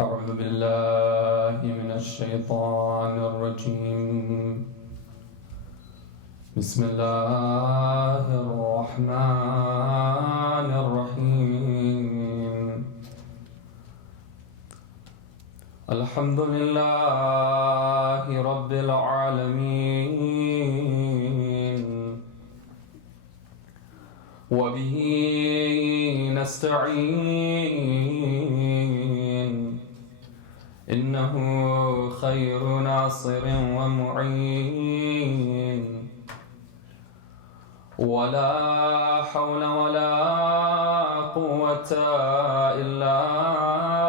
أعوذ بالله من الشيطان الرجيم. بسم الله الرحمن الرحيم. الحمد لله رب العالمين، وبه نستعين، إنه خير ناصر ومعين، ولا حول ولا قوة إلا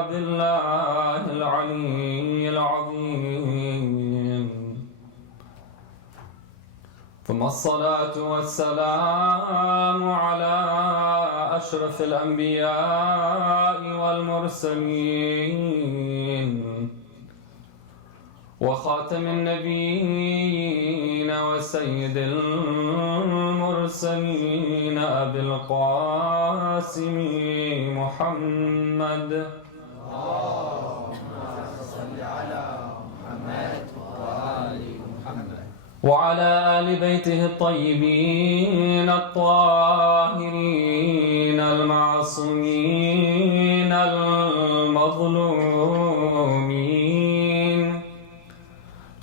بالله العلي العظيم. ثم الصلاة والسلام على أشرف الأنبياء والمرسلين، وخاتم النبيين وسيد المرسلين أبي القاسم محمد. اللهم صل على محمد وآل محمد وعلى آل بيته الطيبين الطاهرين المعصومين المظلومين،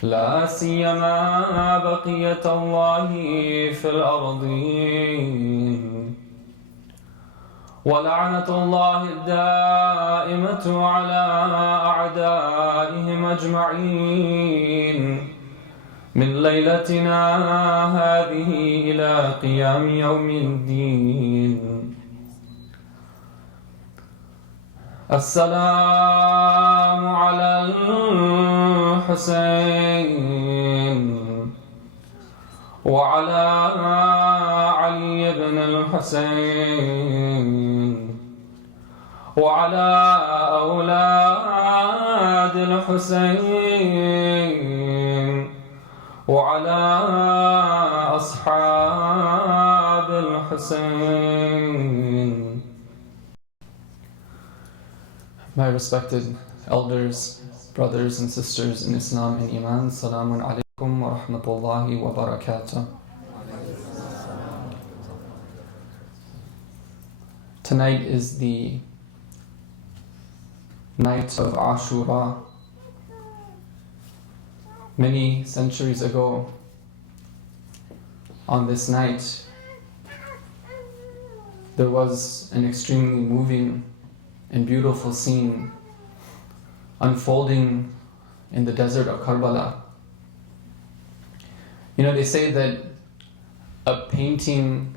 لا سيما بقية الله في الأرضين، ولعنة الله الدائمة على أعدائهم أجمعين من ليلتنا هذه إلى قيام يوم الدين. السلام على الحسين وعلى علي بن الحسين وعلى أولاد الحسين وعلى أصحاب الحسين. My respected elders, brothers and sisters in Islam and Iman, Salamun alaikum wa rahmatullahi wa barakatuh. Tonight is the night of Ashura. Many centuries ago, on this night, there was an extremely moving and beautiful scene unfolding in the desert of Karbala. You know, they say that a painting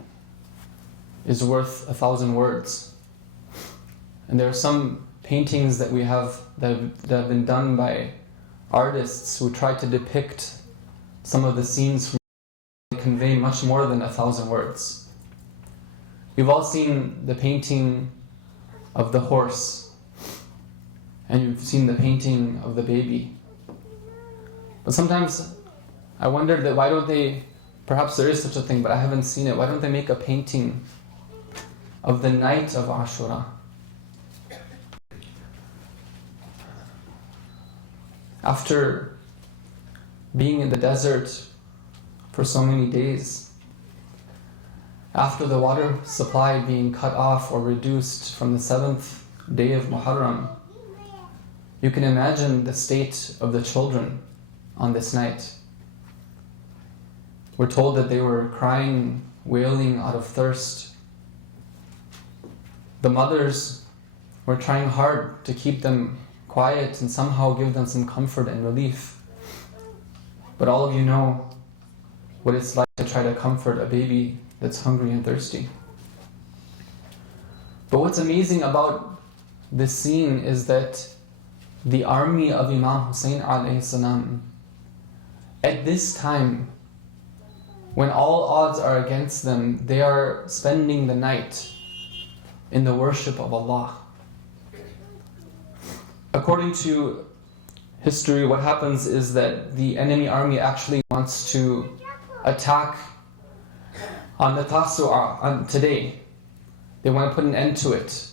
is worth 1,000 words. And there are some paintings that we have that have been done by artists who try to depict some of the scenes from convey much more than 1,000 words. You've all seen the painting of the horse, and you've seen the painting of the baby. But sometimes I wonder that why don't they, perhaps there is such a thing, but I haven't seen it, why don't they make a painting of the night of Ashura? After being in the desert for so many days, after the water supply being cut off or reduced from the 7th day of Muharram, you can imagine the state of the children on this night. We're told that they were crying, wailing out of thirst. The mothers were trying hard to keep them quiet and somehow give them some comfort and relief. But all of you know what it's like to try to comfort a baby that's hungry and thirsty. But what's amazing about this scene is that the army of Imam Hussein alayhi salam, at this time, when all odds are against them, they are spending the night in the worship of Allah. According to history, what happens is that the enemy army actually wants to attack on the Tasu'a, on today. They want to put an end to it.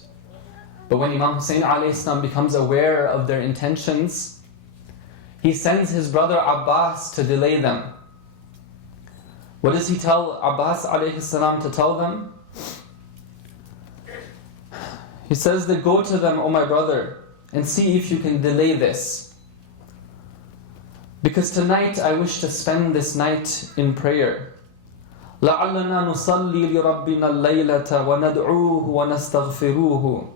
But when Imam Hussein a.s. becomes aware of their intentions, he sends his brother Abbas to delay them. What does he tell Abbas a.s. to tell them? He says that go to them, O my brother, and see if you can delay this. Because tonight I wish to spend this night in prayer. لَعَلَّنَا نُصَلِّي لِرَبِّنَا اللَّيْلَةَ وَنَدْعُوهُ وَنَسْتَغْفِرُوهُ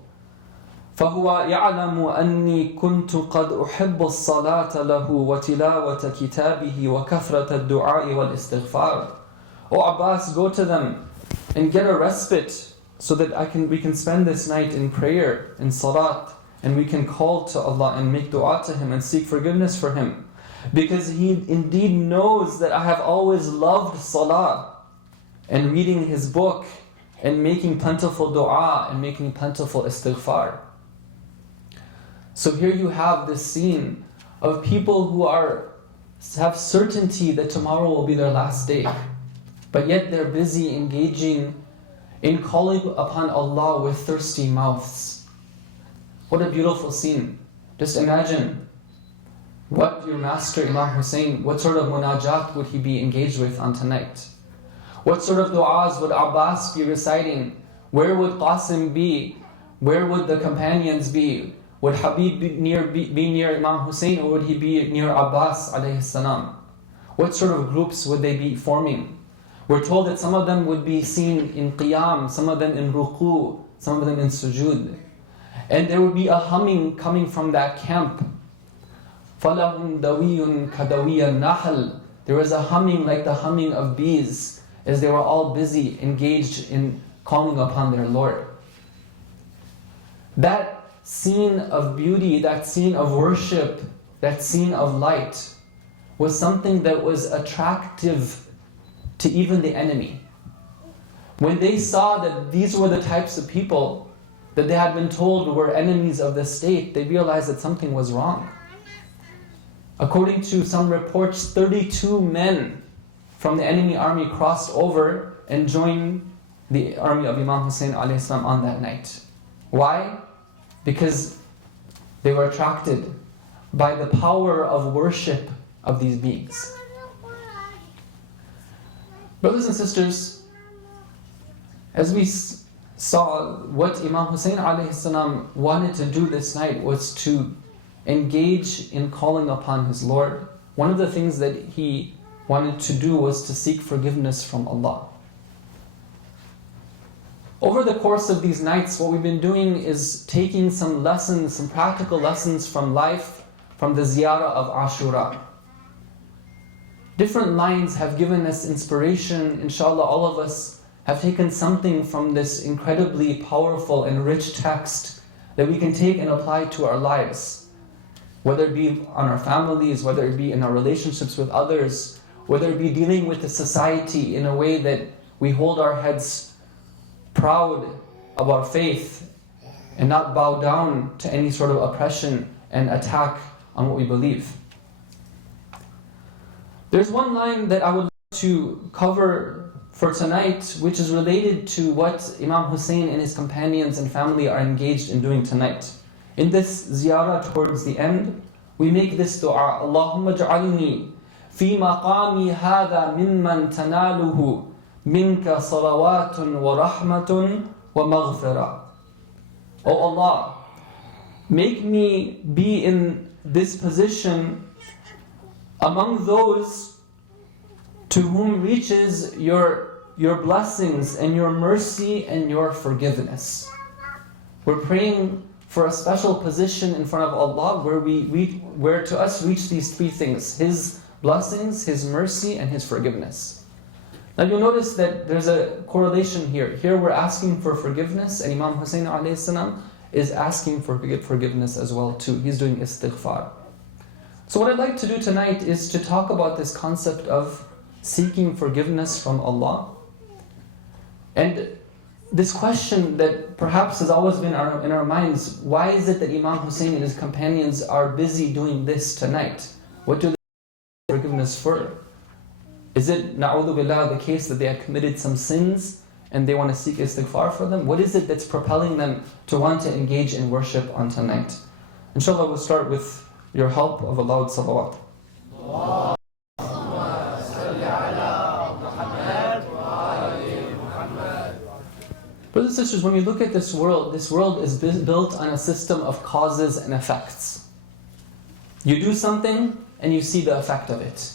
فهو يعلم أني كنت قد أحب الصلاة له وتلاوة كتابه وكثرة الدعاء والاستغفار. O Abbas, go to them and get a respite so that we can spend this night in prayer, in salat, and we can call to Allah and make dua to Him and seek forgiveness for Him. Because He indeed knows that I have always loved salah and reading His book and making plentiful dua and making plentiful istighfar. So here you have this scene of people who have certainty that tomorrow will be their last day, but yet they're busy engaging in calling upon Allah with thirsty mouths. What a beautiful scene. Just imagine what your master Imam Hussein, what sort of munajat would he be engaged with on tonight? What sort of du'as would Abbas be reciting? Where would Qasim be? Where would the companions be? Would Habib be near Imam Hussein, or would he be near Abbas alayhi salam? What sort of groups would they be forming? We're told that some of them would be seen in qiyam, some of them in ruku, some of them in sujood. And there would be a humming coming from that camp. فَلَهُمْ دَوِيٌّ كَدَوِيَ النَّحْلِ. There was a humming like the humming of bees, as they were all busy, engaged in calling upon their Lord. That scene of beauty, that scene of worship, that scene of light was something that was attractive to even the enemy. When they saw that these were the types of people that they had been told were enemies of the state, they realized that something was wrong. According to some reports, 32 men from the enemy army crossed over and joined the army of Imam Hussein a.s. on that night. Why? Because they were attracted by the power of worship of these beings. Brothers and sisters, as we saw, what Imam Hussein a.s. wanted to do this night was to engage in calling upon his Lord. One of the things that he wanted to do was to seek forgiveness from Allah. Over the course of these nights, what we've been doing is taking some lessons, some practical lessons from life, from the ziyarah of Ashura. Different lines have given us inspiration. Inshallah, all of us have taken something from this incredibly powerful and rich text that we can take and apply to our lives. Whether it be on our families, whether it be in our relationships with others, whether it be dealing with the society in a way that we hold our heads proud of our faith and not bow down to any sort of oppression and attack on what we believe. There's one line that I would like to cover for tonight, which is related to what Imam Hussein and his companions and family are engaged in doing tonight. In this ziyarah towards the end, we make this dua: Allahumma ja'alni fi maqami hadha mimman tanaluhu minka salawatun wa rahmatun wa maghfirah. O Allah, make me be in this position among those to whom reaches your blessings and your mercy and your forgiveness. We're praying for a special position in front of Allah where to us reach these three things: His blessings, His mercy, and His forgiveness. Now you'll notice that there's a correlation here. Here we're asking for forgiveness, and Imam Hussein a.s. is asking for forgiveness as well too. He's doing istighfar. So what I'd like to do tonight is to talk about this concept of seeking forgiveness from Allah. And this question that perhaps has always been in our minds: why is it that Imam Hussein and his companions are busy doing this tonight? What do they forgiveness for? Is it, na'udhu billah, the case that they had committed some sins and they want to seek istighfar for them? What is it that's propelling them to want to engage in worship on tonight? Inshallah, we'll start with your help of a loud salawat. Brothers and sisters, when we look at this world is built on a system of causes and effects. You do something and you see the effect of it.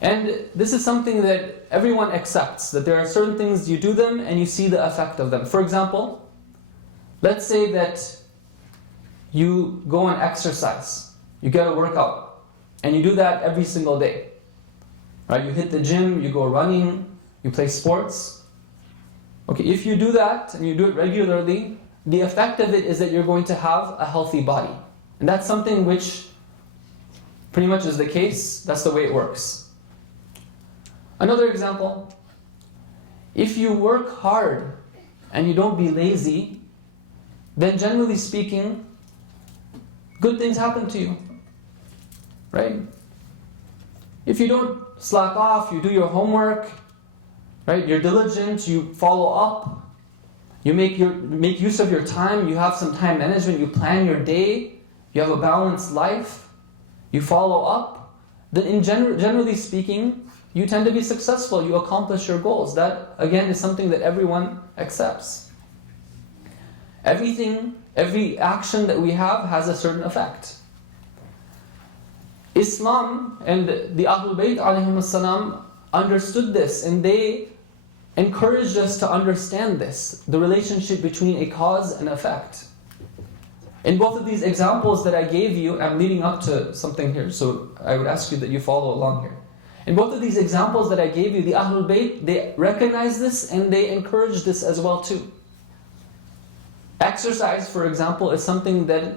And this is something that everyone accepts, that there are certain things you do them and you see the effect of them. For example, let's say that you go on exercise, you get a workout, and you do that every single day. Right? You hit the gym, you go running, you play sports. Okay, if you do that and you do it regularly, the effect of it is that you're going to have a healthy body. And that's something which pretty much is the case, that's the way it works. Another example, if you work hard and you don't be lazy, then generally speaking, good things happen to you, right? If you don't slack off, you do your homework, right? You're diligent, you follow up, you make use of your time, you have some time management, you plan your day, you have a balanced life, you follow up, then generally speaking, you tend to be successful, you accomplish your goals. That, again, is something that everyone accepts. Every action that we have has a certain effect. Islam and the Ahlul Bayt alayhim as-salam understood this, and they encouraged us to understand this, the relationship between a cause and effect. In both of these examples that I gave you, I'm leading up to something here, so I would ask you that you follow along here. In both of these examples that I gave you, the Ahlul Bayt, they recognize this and they encourage this as well too. Exercise, for example, is something that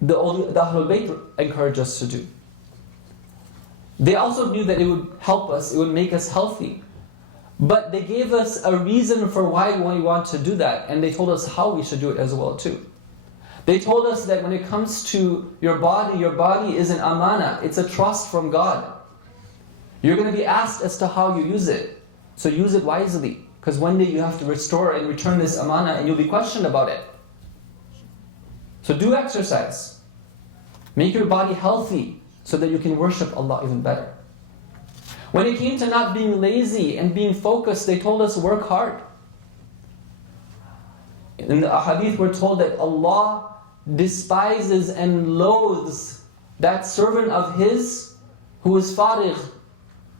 the Ahlul Bayt encourage us to do. They also knew that it would help us, it would make us healthy. But they gave us a reason for why we want to do that, and they told us how we should do it as well too. They told us that when it comes to your body is an amana, it's a trust from God. You're going to be asked as to how you use it. So use it wisely, because one day you have to restore and return this amana and you'll be questioned about it. So do exercise. Make your body healthy so that you can worship Allah even better. When it came to not being lazy and being focused, they told us work hard. In the ahadith we're told that Allah despises and loathes that servant of His who is farigh.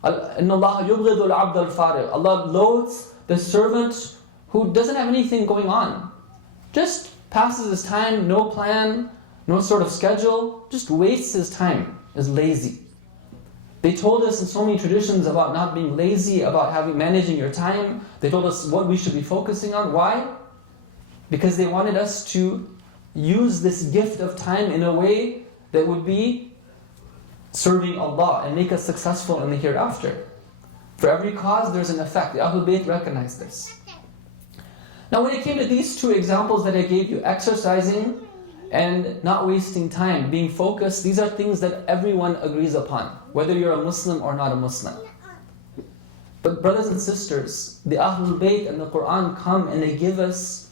Allah loathes the servant who doesn't have anything going on. Just passes his time, no plan, no sort of schedule, just wastes his time, is lazy. They told us in so many traditions about not being lazy, about managing your time. They told us what we should be focusing on. Why? Because they wanted us to use this gift of time in a way that would be serving Allah and make us successful in the hereafter. For every cause, there's an effect. The Ahlul Bayt recognized this. Now when it came to these two examples that I gave you, exercising and not wasting time, being focused, these are things that everyone agrees upon, whether you're a Muslim or not a Muslim. But brothers and sisters, the Ahlul Bayt and the Quran come and they give us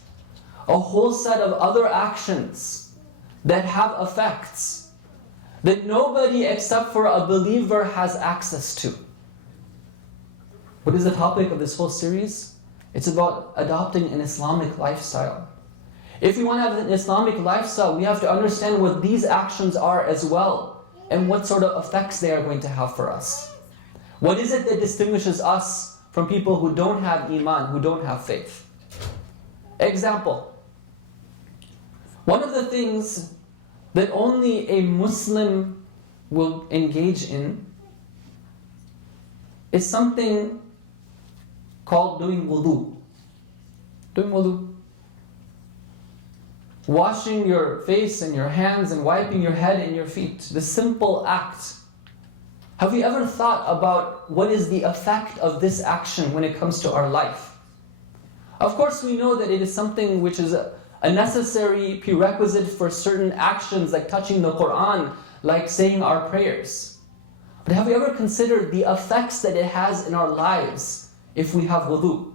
a whole set of other actions that have effects that nobody except for a believer has access to. What is the topic of this whole series? It's about adopting an Islamic lifestyle. If we want to have an Islamic lifestyle, we have to understand what these actions are as well, and what sort of effects they are going to have for us. What is it that distinguishes us from people who don't have iman, who don't have faith? Example. One of the things that only a Muslim will engage in is something called doing wudu. Doing wudu. Washing your face and your hands and wiping your head and your feet. The simple act. Have you ever thought about what is the effect of this action when it comes to our life? Of course we know that it is something which is a necessary prerequisite for certain actions like touching the Quran, like saying our prayers. But have you ever considered the effects that it has in our lives if we have wudu.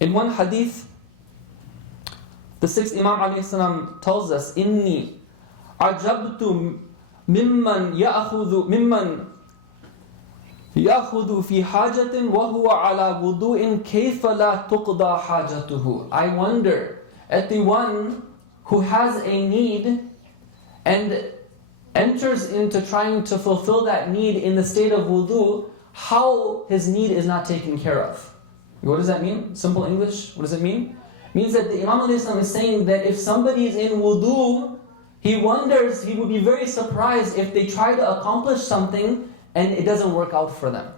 In one hadith, the sixth Imam alayhi salam tells us, Inni ajabtu mimman ya'khudhu fi hajatin wa huwa ala wudu'in kayfa la tuqda hajatuhu. I wonder at the one who has a need and enters into trying to fulfill that need in the state of wudu, how his need is not taken care of. What does that mean? Simple English, what does it mean? It means that the Imam is saying that if somebody is in wudu, he wonders, he would be very surprised if they try to accomplish something and it doesn't work out for them.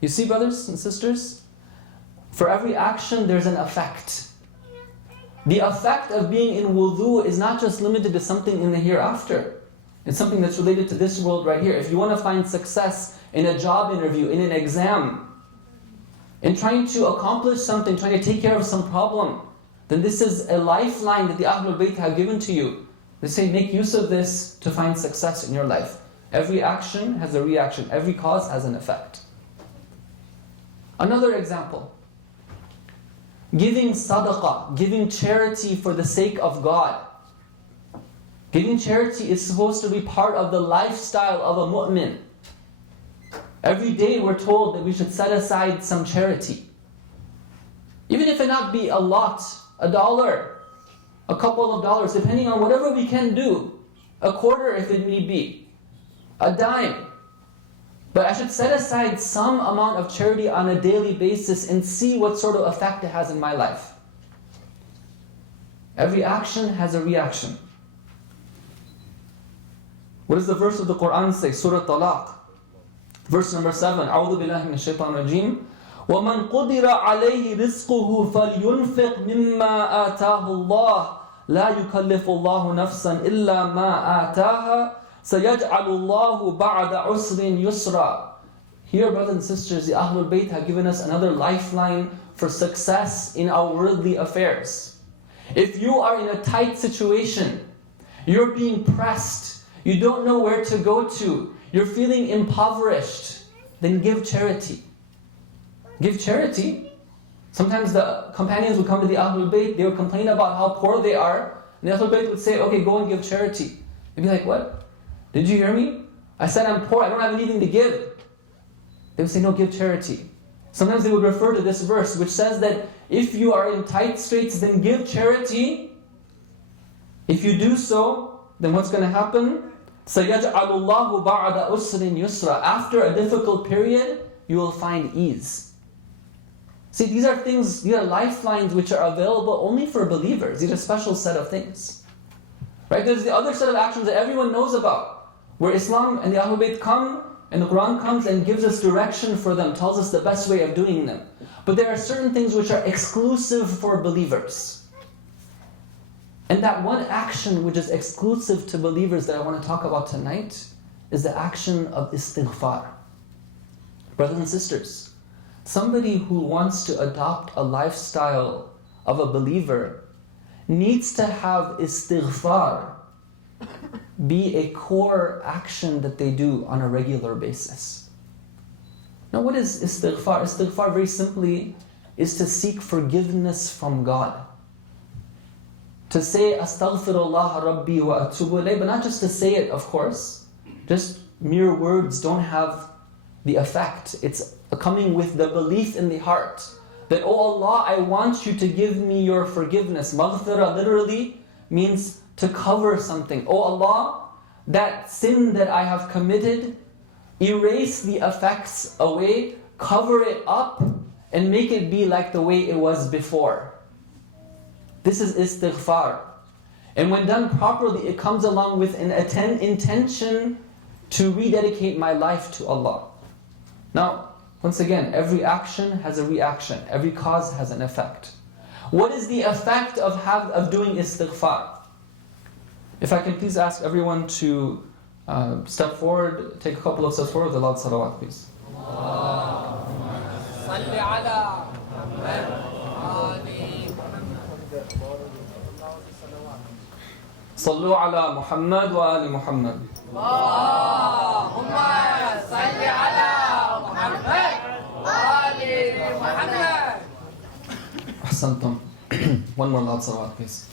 You see, brothers and sisters? For every action, there's an effect. The effect of being in wudu is not just limited to something in the hereafter. It's something that's related to this world right here. If you want to find success in a job interview, in an exam, in trying to accomplish something, trying to take care of some problem, then this is a lifeline that the Ahlul Bayt have given to you. They say, make use of this to find success in your life. Every action has a reaction. Every cause has an effect. Another example. Giving sadaqah, giving charity for the sake of God. Giving charity is supposed to be part of the lifestyle of a mu'min. Every day we're told that we should set aside some charity. Even if it not be a lot, $1, a couple of dollars, depending on whatever we can do. A quarter if it need be. A dime. But I should set aside some amount of charity on a daily basis and see what sort of effect it has in my life. Every action has a reaction. What does the verse of the Quran say? Surah Talaq. Verse number 7. أعوذ بالله من الشيطان الرجيم. وَمَنْ قُدِرَ عَلَيْهِ رِزْقُهُ فَلْيُنْفِقْ مِمَّا آتَاهُ اللَّهُ لَا يُكَلِّفُ اللَّهُ نَفْسًا إِلَّا مَا آتَاهَا سَيَجْعَلُ اللَّهُ بَعْدَ عُسْرٍ يُسْرًا. Here, brothers and sisters, the Ahlul Bayt have given us another lifeline for success in our worldly affairs. If you are in a tight situation, you're being pressed, you don't know where to go to, you're feeling impoverished, then give charity. Give charity. Sometimes the companions would come to the Ahlul Bayt, they would complain about how poor they are, and the Ahlul Bayt would say, okay, go and give charity. They'd be like, what? Did you hear me? I said I'm poor, I don't have anything to give. They would say, no, give charity. Sometimes they would refer to this verse, which says that if you are in tight straits, then give charity. If you do so, then what's going to happen? سَيَجْعَلُ اللَّهُ بَعْدَ أُسْرٍ يُسْرًا. After a difficult period, you will find ease. See, these are things, these are lifelines which are available only for believers. These are a special set of things. Right? There's the other set of actions that everyone knows about, where Islam and the Ahlul Bayt come, and the Quran comes and gives us direction for them, tells us the best way of doing them. But there are certain things which are exclusive for believers. And that one action which is exclusive to believers that I want to talk about tonight is the action of istighfar. Brothers and sisters, somebody who wants to adopt a lifestyle of a believer needs to have istighfar be a core action that they do on a regular basis. Now, what is istighfar? Istighfar, very simply, is to seek forgiveness from God. To say, Astaghfirullah Rabbi wa atubu ilayh, but not just to say it, of course. Just mere words don't have the effect. It's coming with the belief in the heart that, oh Allah, I want you to give me your forgiveness. Maghfirah literally means to cover something. Oh Allah, that sin that I have committed, erase the effects away, cover it up, and make it be like the way it was before. This is istighfar. And when done properly, it comes along with an intention to rededicate my life to Allah. Now, once again, every action has a reaction. Every cause has an effect. What is the effect of doing istighfar? If I can please ask everyone to step forward, take a couple of steps forward with a loud salawat, please. صلوا على محمد وآل محمد. اللهم صل على محمد وآل محمد. Ahsantum. One more loud salawat, please.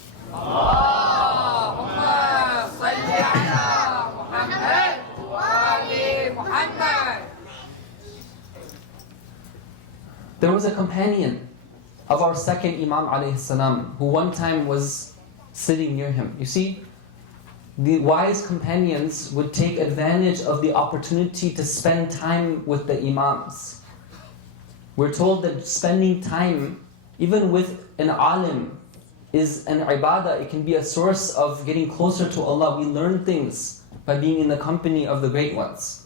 There was a companion of our second Imam alayhi salam who one time was sitting near him. You see, the wise companions would take advantage of the opportunity to spend time with the Imams. We're told that spending time, even with an alim, is an ibadah. It can be a source of getting closer to Allah. We learn things by being in the company of the great ones.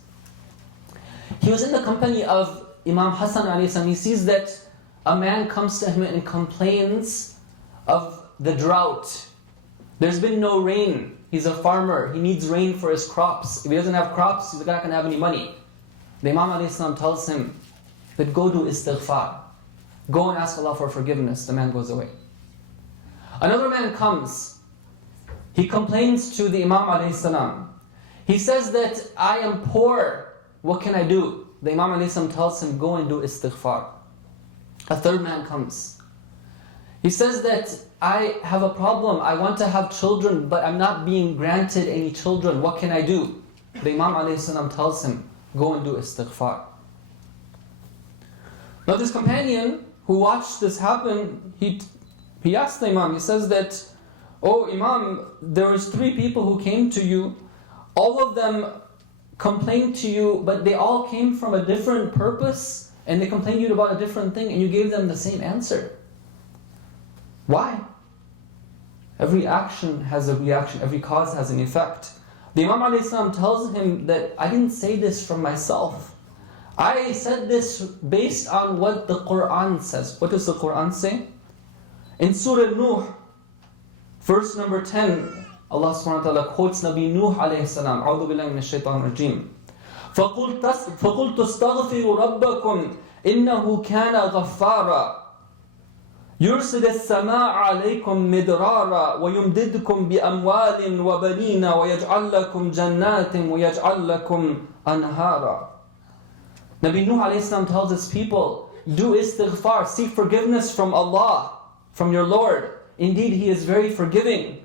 He was in the company of Imam Hassan alayhi salam. He sees that a man comes to him and complains of the drought. There's been no rain. He's a farmer. He needs rain for his crops. If he doesn't have crops, he's not going to have any money. The Imam alayhi salam tells him that go do istighfar. Go and ask Allah for forgiveness. The man goes away. Another man comes. He complains to the Imam alayhi salam. He says that I am poor. What can I do? The Imam alayhi salam tells him, go and do istighfar. A third man comes. He says that I have a problem. I want to have children, but I'm not being granted any children. What can I do? The Imam alayhi salam tells him, go and do istighfar. Now this companion who watched this happen, he asked the Imam, he says that, oh Imam, there was 3 people who came to you. All of them complained to you, but they all came from a different purpose, and they complained to you about a different thing, and you gave them the same answer. Why? Every action has a reaction, every cause has an effect. The Imam ﷺ tells him that I didn't say this from myself. I said this based on what the Quran says. What does the Quran say? In Surah Nuh, verse number 10, Allah subhanahu wa ta'ala quotes Nabi Nuh alayhi salam. A'udhu billahi minash shaitanir rajim. فَقُلْتُ اسْتَغْفِرُوا رَبَّكُمْ إِنَّهُ كَانَ غَفَّارًا يُرْسِلِ السَّمَاءَ عَلَيْكُمْ مِدْرَارًا وَيُمْدِدْكُمْ بِأَمْوَالٍ وَبَنِينَ وَيَجْعَلْ لَكُمْ جَنَّاتٍ وَيَجْعَلْ لَكُمْ أَنْهَارًا. Nabi Nuh alayhi salam tells his people, do istighfar, seek forgiveness from Allah, from your Lord. Indeed, He is very forgiving.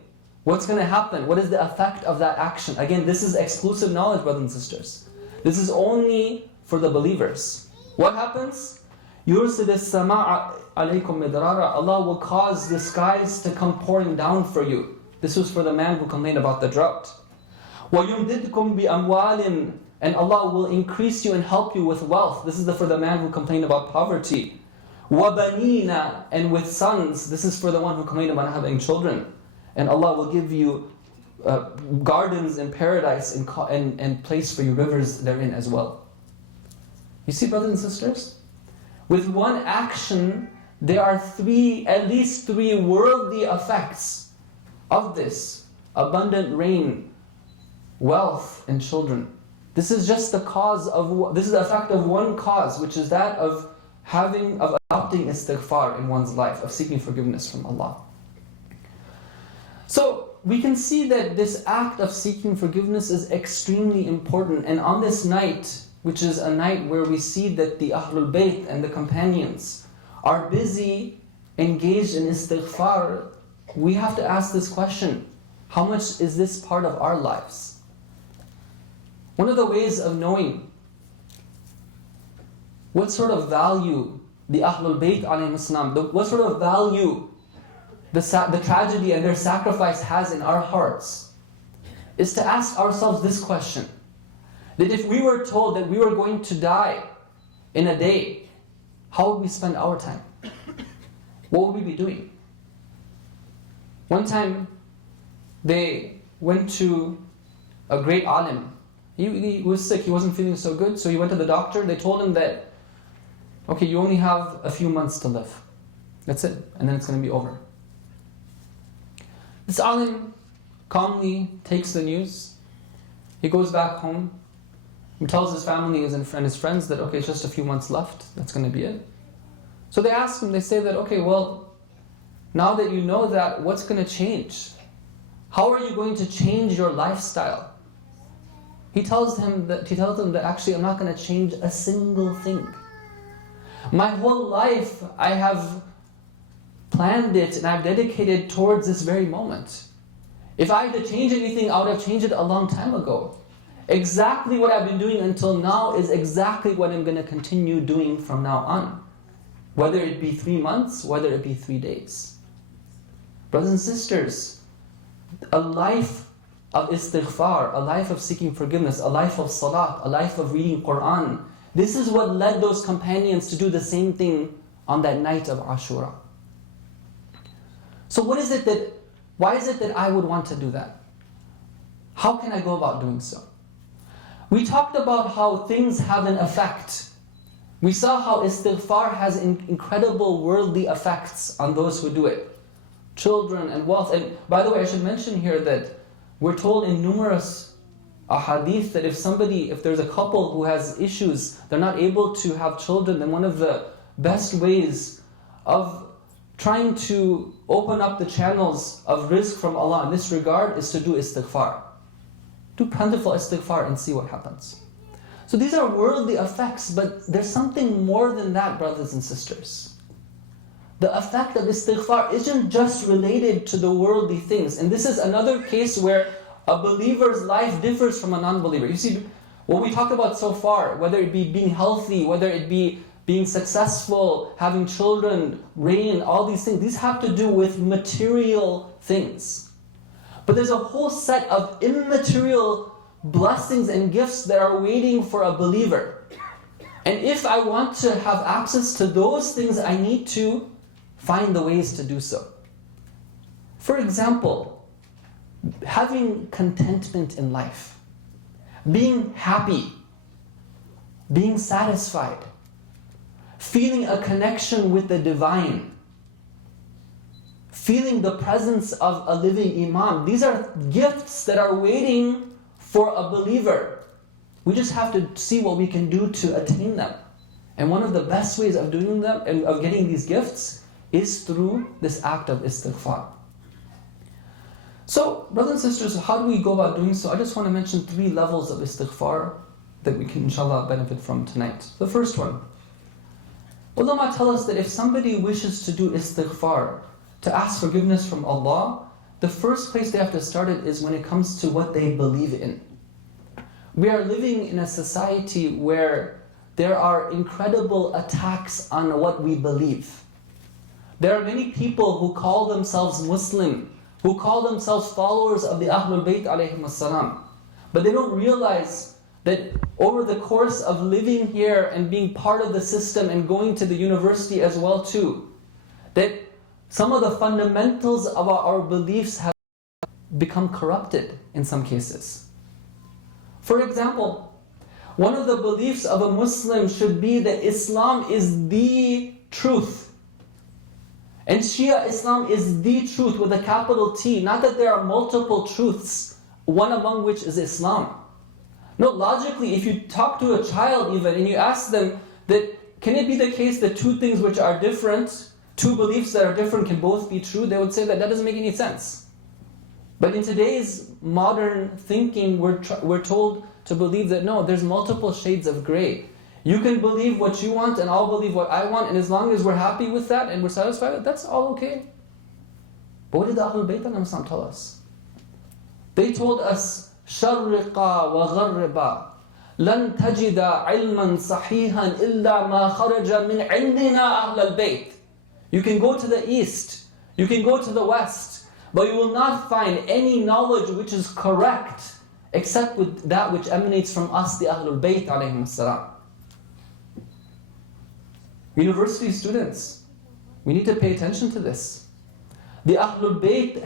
What's going to happen? What is the effect of that action? Again, this is exclusive knowledge, brothers and sisters. This is only for the believers. What happens? يُرْسِلِ السَّمَاءَ عَلَيْكُمْ مِدْرَارًا. Allah will cause the skies to come pouring down for you. This was for the man who complained about the drought. وَيُمْدِدْكُمْ بِأَمْوَالٍ. And Allah will increase you and help you with wealth. This is for the man who complained about poverty. وَبَنِينَ. And with sons. This is for the one who complained about not having children. And Allah will give you gardens in paradise and place for you rivers therein as well. You see, brothers and sisters? With one action, there are at least three worldly effects of this. Abundant rain, wealth, and children. This is just the effect of one cause, which is that of adopting istighfar in one's life, of seeking forgiveness from Allah. So we can see that this act of seeking forgiveness is extremely important. And on this night, which is a night where we see that the Ahlul Bayt and the companions are busy, engaged in istighfar, we have to ask this question: how much is this part of our lives? One of the ways of knowing what sort of value the Ahlul Bayt alayhim salam, what sort of value the tragedy and their sacrifice has in our hearts, is to ask ourselves this question: that if we were told that we were going to die in a day, how would we spend our time? What would we be doing? One time, they went to a great alim. He was sick, he wasn't feeling so good, so he went to the doctor. They told him that, okay, you only have a few months to live. That's it, and then it's going to be over. This alim calmly takes the news. He goes back home. He tells his family and his friends that, okay, it's just a few months left. That's going to be it. So they ask him, they say that, okay, well, now that you know that, what's going to change? How are you going to change your lifestyle? He tells them that actually I'm not going to change a single thing. My whole life I have planned it and I've dedicated towards this very moment. If I had to change anything, I would have changed it a long time ago. Exactly what I've been doing until now is exactly what I'm going to continue doing from now on. Whether it be 3 months, whether it be 3 days. Brothers and sisters, a life of istighfar, a life of seeking forgiveness, a life of salat, a life of reading Quran. This is what led those companions to do the same thing on that night of Ashura. So why is it that I would want to do that? How can I go about doing so? We talked about how things have an effect. We saw how istighfar has incredible worldly effects on those who do it. Children and wealth. And by the way, I should mention here that we're told in numerous ahadith that if there's a couple who has issues, they're not able to have children, then one of the best ways of trying to open up the channels of rizq from Allah in this regard is to do istighfar. Do plentiful istighfar and see what happens. So these are worldly effects, but there's something more than that, brothers and sisters. The effect of istighfar isn't just related to the worldly things. And this is another case where a believer's life differs from a non-believer. You see, what we talked about so far, whether it be being healthy, whether it be being successful, having children, rain, all these things, these have to do with material things. But there's a whole set of immaterial blessings and gifts that are waiting for a believer. And if I want to have access to those things, I need to find the ways to do so. For example, having contentment in life, being happy, being satisfied, feeling a connection with the divine, feeling the presence of a living Imam. These are gifts that are waiting for a believer. We just have to see what we can do to attain them. And one of the best ways of doing them and of getting these gifts is through this act of istighfar. So, brothers and sisters, how do we go about doing so? I just want to mention 3 levels of istighfar that we can inshallah benefit from tonight. The first one, ulama tell us that if somebody wishes to do istighfar, to ask forgiveness from Allah, the first place they have to start it is when it comes to what they believe in. We are living in a society where there are incredible attacks on what we believe. There are many people who call themselves Muslim, who call themselves followers of the Ahlul Bayt alayhim as-salam. But they don't realize that over the course of living here and being part of the system and going to the university as well too, that some of the fundamentals of our beliefs have become corrupted in some cases. For example, one of the beliefs of a Muslim should be that Islam is the truth. And Shia Islam is the truth with a capital T. Not that there are multiple truths, one among which is Islam. No, logically, if you talk to a child even and you ask them that, can it be the case that 2 things which are different, 2 beliefs that are different can both be true? They would say that doesn't make any sense. But in today's modern thinking, we're told to believe that no, there's multiple shades of gray. You can believe what you want and I'll believe what I want, and as long as we're happy with that and we're satisfied with it, that's all okay. But what did the Ahlul Bayt al-Islam tell us? They told us, شَرِّقَا وَغَرِّبَا لَن تَجِدَ عِلْمًا صَحِيحًا إِلَّا مَا خَرَجَ مِنْ عِنْدِنَا أَهْلَ الْبَيْتِ. You can go to the east, you can go to the west, but you will not find any knowledge which is correct except with that which emanates from us, the Ahlul Bayt alayhim as-salam. University students, we need to pay attention to this. The Ahlul Bayt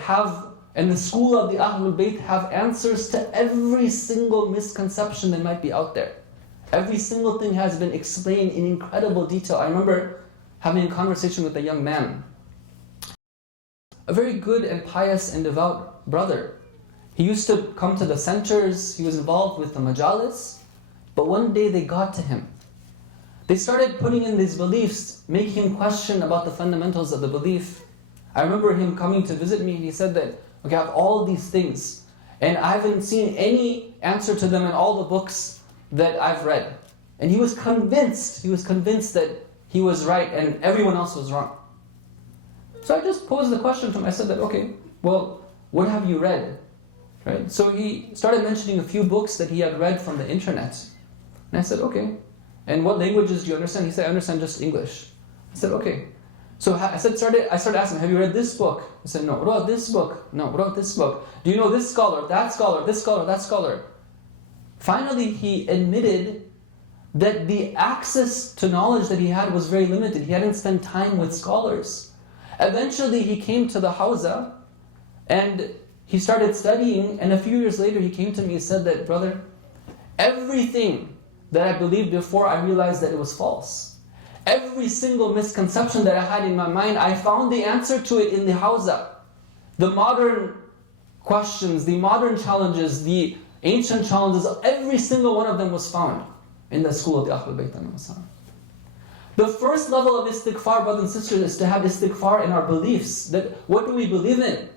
and the school of the Ahlul Bayt have answers to every single misconception that might be out there. Every single thing has been explained in incredible detail. I remember having a conversation with a young man, a very good and pious and devout brother. He used to come to the centers, he was involved with the majalis, but one day they got to him. They started putting in these beliefs, making him question about the fundamentals of the belief. I remember him coming to visit me and he said that, okay, I have all these things and I haven't seen any answer to them in all the books that I've read. And he was convinced that he was right and everyone else was wrong. So I just posed the question to him. I said that, okay, well, what have you read? Right? So he started mentioning a few books that he had read from the internet. And I said, okay. And what languages do you understand? He said, I understand just English. I said, okay. So I started asking, have you read this book? He said, no. What about this book? No. What about this book? Do you know this scholar, that scholar, this scholar, that scholar? Finally, he admitted that the access to knowledge that he had was very limited. He hadn't spent time with scholars. Eventually, he came to the Hawza and he started studying, and a few years later, he came to me and said that, brother, everything that I believed before, I realized that it was false. Every single misconception that I had in my mind, I found the answer to it in the Hawza. The modern questions, the modern challenges, the ancient challenges, every single one of them was found in the school of the Ahlul Bayt. The first level of istighfar, brothers and sisters, is to have istighfar in our beliefs. That what do we believe in?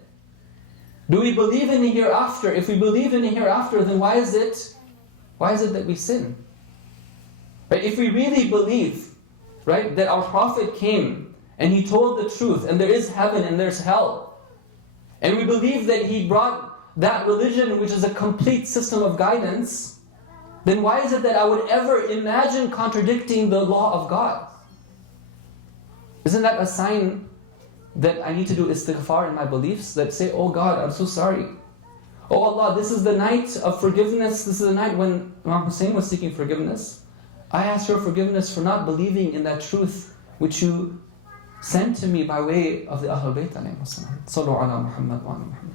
Do we believe in the hereafter? If we believe in the hereafter, then why is it that we sin? Right? If we really believe, right, that our Prophet came and he told the truth, and there is heaven and there's hell, and we believe that he brought that religion which is a complete system of guidance, then why is it that I would ever imagine contradicting the law of God? Isn't that a sign that I need to do istighfar in my beliefs? That say, oh God, I'm so sorry. Oh Allah, this is the night of forgiveness. This is the night when Imam Hussein was seeking forgiveness. I ask your forgiveness for not believing in that truth which you sent to me by way of the Ahlul Bayt alayhim as-salam. Sallu ala Muhammad wa ala Muhammad.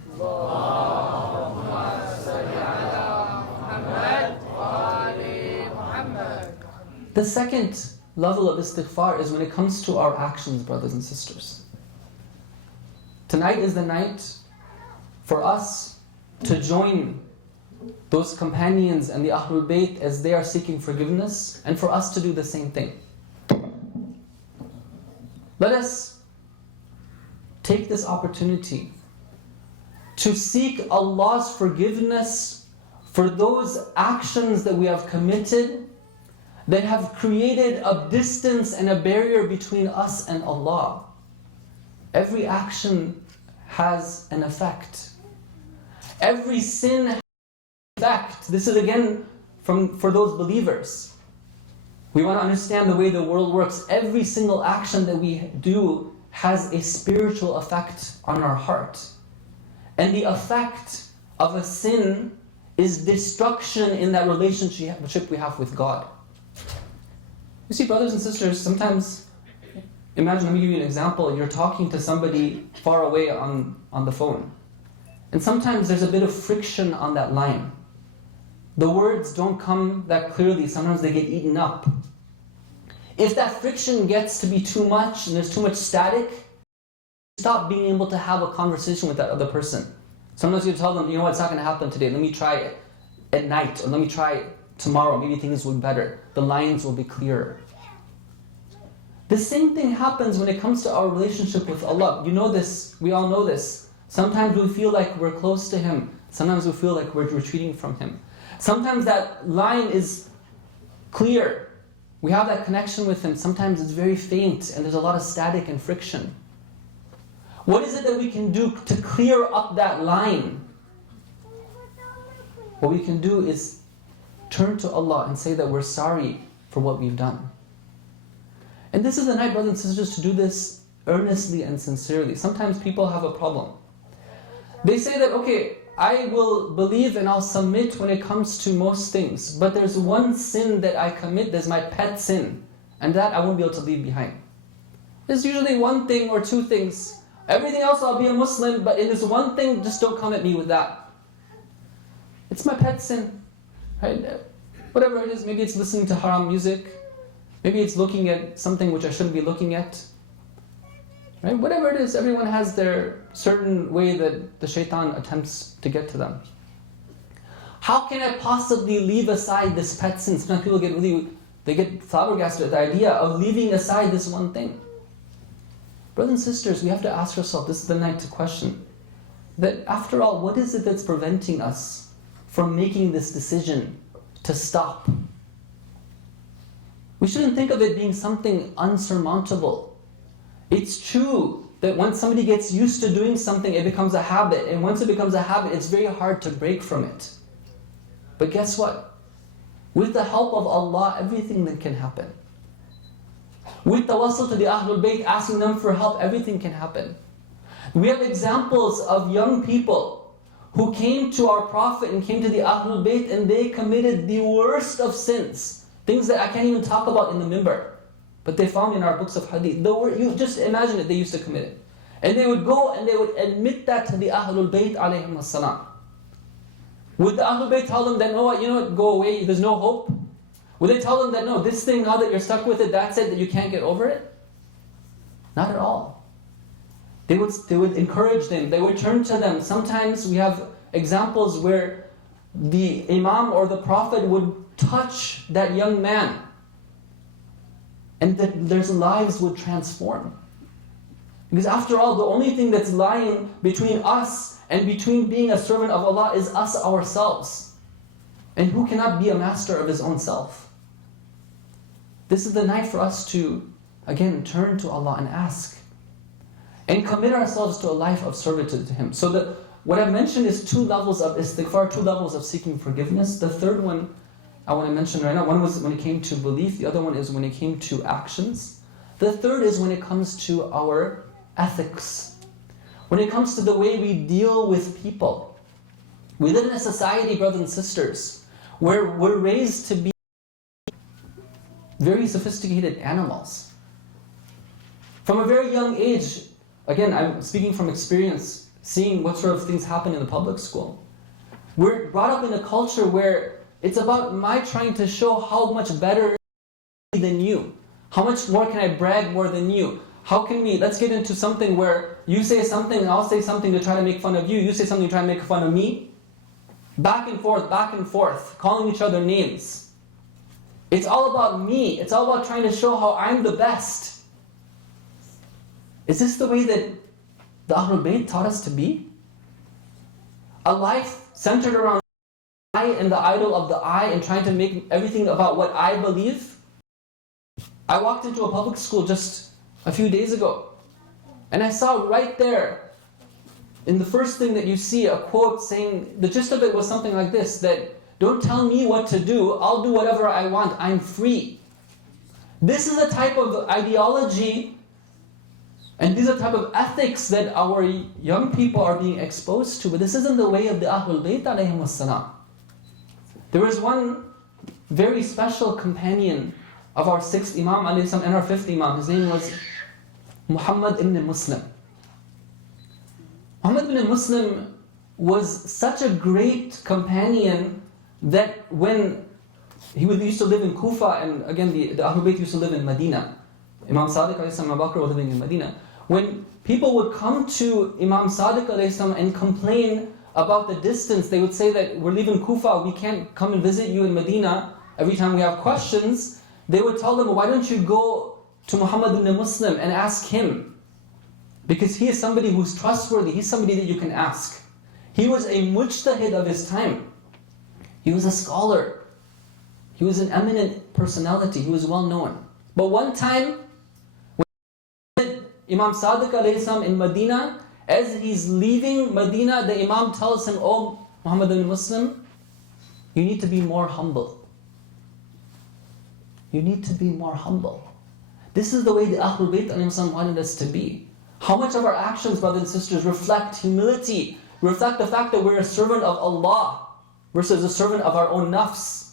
The second level of istighfar is when it comes to our actions, brothers and sisters. Tonight is the night for us to join those companions and the Ahlul Bayt as they are seeking forgiveness, and for us to do the same thing. Let us take this opportunity to seek Allah's forgiveness for those actions that we have committed that have created a distance and a barrier between us and Allah. Every action has an effect. Every sin has an effect. This is again for those believers. We want to understand the way the world works. Every single action that we do has a spiritual effect on our heart. And the effect of a sin is destruction in that relationship we have with God. You see, brothers and sisters, sometimes, imagine, let me give you an example. You're talking to somebody far away on the phone. And sometimes there's a bit of friction on that line. The words don't come that clearly. Sometimes they get eaten up. If that friction gets to be too much and there's too much static, stop being able to have a conversation with that other person. Sometimes you tell them, you know what, it's not going to happen today. Let me try it at night, or let me try it tomorrow. Maybe things will be better. The lines will be clearer. The same thing happens when it comes to our relationship with Allah. You know this, we all know this. Sometimes we feel like we're close to Him. Sometimes we feel like we're retreating from Him. Sometimes that line is clear. We have that connection with Him. Sometimes it's very faint and there's a lot of static and friction. What is it that we can do to clear up that line? What we can do is turn to Allah and say that we're sorry for what we've done. And this is the night, brothers and sisters, to do this earnestly and sincerely. Sometimes people have a problem. They say that, okay, I will believe and I'll submit when it comes to most things, but there's one sin that I commit, there's my pet sin, and that I won't be able to leave behind. There's usually one thing or two things. Everything else I'll be a Muslim, but in this one thing, just don't come at me with that. It's my pet sin. Right? Whatever it is, maybe it's listening to haram music, maybe it's looking at something which I shouldn't be looking at. Right? Whatever it is, everyone has their certain way that the shaitan attempts to get to them. How can I possibly leave aside this pet sin? Sometimes people get flabbergasted at the idea of leaving aside this one thing. Brothers and sisters, we have to ask ourselves, this is the night to question, that after all, what is it that's preventing us from making this decision to stop? We shouldn't think of it being something unsurmountable. It's true that once somebody gets used to doing something, it becomes a habit. And once it becomes a habit, it's very hard to break from it. But guess what? With the help of Allah, everything that can happen. With tawassul to the Ahlul Bayt, asking them for help, everything can happen. We have examples of young people who came to our Prophet and came to the Ahlul Bayt and they committed the worst of sins. Things that I can't even talk about in the mimbar. But they found in our books of hadith. You just imagine it, they used to commit it. And they would go and they would admit that to the Ahlul Bayt alayhim as-salam. Would the Ahlul Bayt tell them that, no, you know what, go away, there's no hope? Would they tell them that, no, this thing, now that you're stuck with it, that's it, that you can't get over it? Not at all. They would encourage them, they would turn to them. Sometimes we have examples where the Imam or the Prophet would touch that young man and that their lives would transform. Because after all, the only thing that's lying between us and between being a servant of Allah is us ourselves. And who cannot be a master of his own self? This is the night for us to, again, turn to Allah and ask. And commit ourselves to a life of servitude to Him. So what I've mentioned is 2 levels of istighfar, 2 levels of seeking forgiveness. The third one I want to mention right now, one was when it came to belief, the other one is when it came to actions. The third is when it comes to our ethics. When it comes to the way we deal with people. We live in a society, brothers and sisters, where we're raised to be very sophisticated animals. From a very young age, again, I'm speaking from experience, seeing what sort of things happen in the public school. We're brought up in a culture where it's about my trying to show how much better than you. How much more can I brag more than you? How can we, let's get into something where you say something and I'll say something to try to make fun of you. You say something to try to make fun of me. Back and forth, calling each other names. It's all about me. It's all about trying to show how I'm the best. Is this the way that the Ahlul Bayt taught us to be? A life centered around I and the idol of the I and trying to make everything about what I believe? I walked into a public school just a few days ago and I saw right there in the first thing that you see a quote saying, the gist of it was something like this, that don't tell me what to do, I'll do whatever I want, I'm free. This is the type of ideology and these are the type of ethics that our young people are being exposed to, but this isn't the way of the Ahlul Bayt alayhim as-salam. There was one very special companion of our 6th Imam alayhi salam and our 5th Imam. His name was Muhammad ibn Muslim. Muhammad ibn Muslim was such a great companion that when he used to live in Kufa, and again the Ahlul Bayt used to live in Medina. Imam Sadiq alayhi salam and Abu Bakr were living in Medina. When people would come to Imam Sadiq alayhi salam and complain about the distance, they would say that we're leaving Kufa, we can't come and visit you in Medina. Every time we have questions, they would tell them, why don't you go to Muhammad ibn Muslim and ask him? Because he is somebody who's trustworthy, he's somebody that you can ask. He was a mujtahid of his time. He was a scholar. He was an eminent personality, he was well known. But one time, when Imam Sadiq alayhi salam in Medina, as he's leaving Medina, the Imam tells him, oh Muhammad ibn Muslim, you need to be more humble. You need to be more humble. This is the way the Ahlul Bayt alayhim salam wanted us to be. How much of our actions, brothers and sisters, reflect humility, reflect the fact that we're a servant of Allah versus a servant of our own nafs.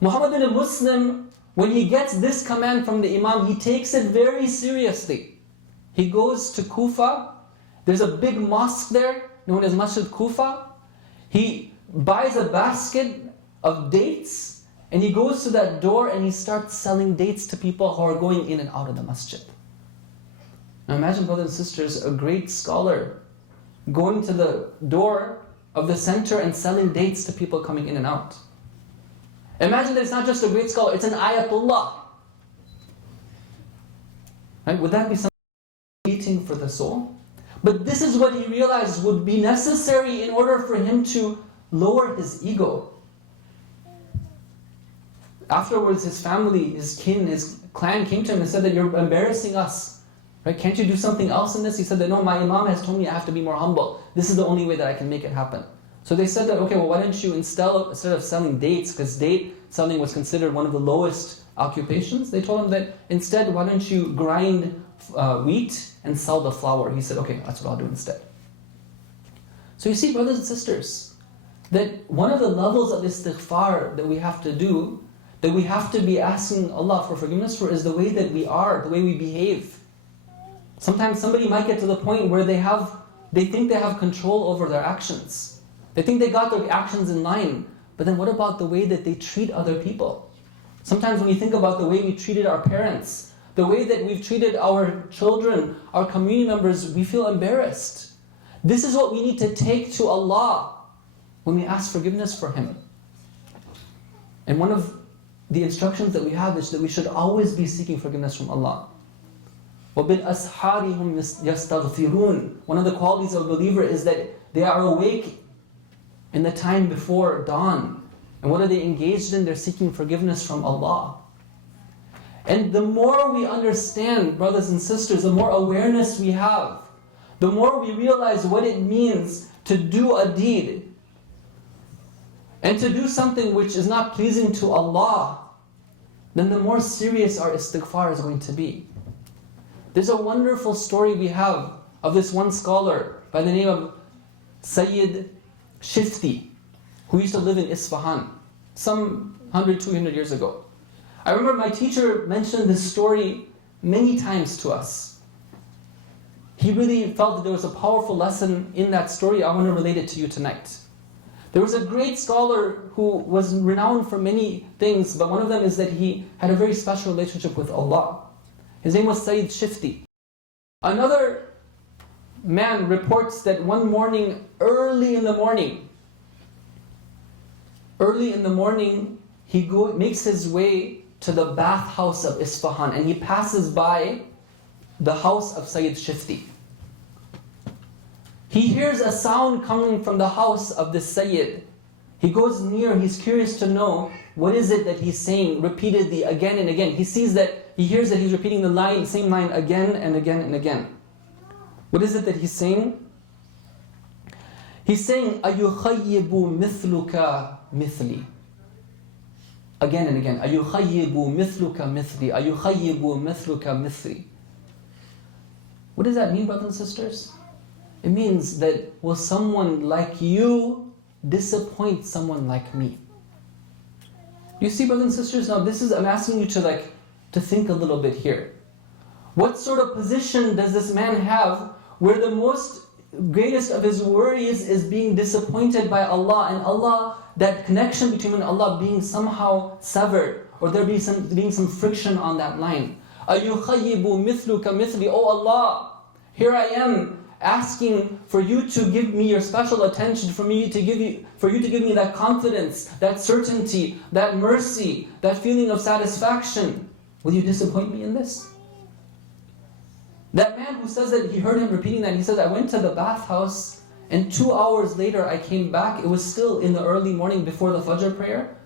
Muhammad ibn Muslim, when he gets this command from the Imam, he takes it very seriously. He goes to Kufa. There's a big mosque there, known as Masjid Kufa. He buys a basket of dates, and he goes to that door and he starts selling dates to people who are going in and out of the masjid. Now imagine, brothers and sisters, a great scholar going to the door of the center and selling dates to people coming in and out. Imagine that it's not just a great scholar, it's an ayatullah. Right? Would that be something eating for the soul? But this is what he realized would be necessary in order for him to lower his ego. Afterwards, his family, his kin, his clan came to him and said that you're embarrassing us. Right? Can't you do something else in this? He said that, no, my Imam has told me I have to be more humble. This is the only way that I can make it happen. So they said that, okay, well, why don't you, instead of selling dates, because date selling was considered one of the lowest occupations, they told him that instead, why don't you grind wheat and sell the flour? He said, okay, that's what I'll do instead. So you see, brothers and sisters, that one of the levels of istighfar that we have to do, that we have to be asking Allah for forgiveness for, is the way that we are, the way we behave. Sometimes somebody might get to the point where they think they have control over their actions. They think they got their actions in line, but then what about the way that they treat other people? Sometimes when we think about the way we treated our parents, the way that we've treated our children, our community members, we feel embarrassed. This is what we need to take to Allah when we ask forgiveness for Him. And one of the instructions that we have is that we should always be seeking forgiveness from Allah. وَبِالْأَسْحَارِ هُمْ يَسْتَغْفِرُونَ. One of the qualities of a believer is that they are awake in the time before dawn. And what are they engaged in? They're seeking forgiveness from Allah. And the more we understand, brothers and sisters, the more awareness we have, the more we realize what it means to do a deed and to do something which is not pleasing to Allah, then the more serious our istighfar is going to be. There's a wonderful story we have of this one scholar by the name of Sayyid Shifti, who used to live in Isfahan some 100, 200 years ago. I remember my teacher mentioned this story many times to us. He really felt that there was a powerful lesson in that story. I want to relate it to you tonight. There was a great scholar who was renowned for many things, but one of them is that he had a very special relationship with Allah. His name was Sayyid Shifti. Another man reports that one morning, early in the morning, he makes his way to the bathhouse of Isfahan, and he passes by the house of Sayyid Shifti. He hears a sound coming from the house of this Sayyid. He goes near, he's curious to know what is it that he's saying repeatedly again and again. He hears that he's repeating the same line again and again and again. What is it that he's saying? He's saying, أَيُخَيِّبُ مِثْلُكَ مِثْلِي. Again and again. أَيُخَيِّبُ مِثْلُكَ مِثْلِي. أَيُخَيِّبُ مِثْلُكَ مِثْلِي. What does that mean, brothers and sisters? It means that will someone like you disappoint someone like me? You see, brothers and sisters, now I'm asking you to think a little bit here. What sort of position does this man have where the greatest of his worries is being disappointed by Allah, and Allah, that connection between him and Allah being somehow severed, or there being some friction on that line? أَيُخَيِّبُ مِثْلُكَ مِثْلِي. Oh Allah, here I am asking for you to give me your special attention, for you to give me that confidence, that certainty, that mercy, that feeling of satisfaction. Will you disappoint me in this? That man who says that he heard him repeating that, he said, I went to the bathhouse and 2 hours later I came back. It was still in the early morning before the Fajr prayer.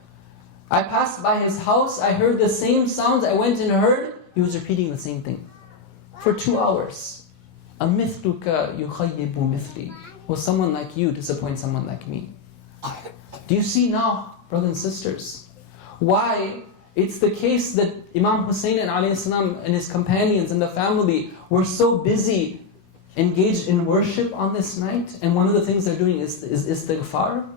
I passed by his house, I heard the same sounds, I went and heard, he was repeating the same thing for 2 hours. أَمِثْلُكَ يُخَيِّبُ مِثْلِي. Will someone like you disappoint someone like me? Do you see now, brothers and sisters, why it's the case that Imam Hussein and his companions and the family were so busy engaged in worship on this night, and one of the things they're doing is istighfar?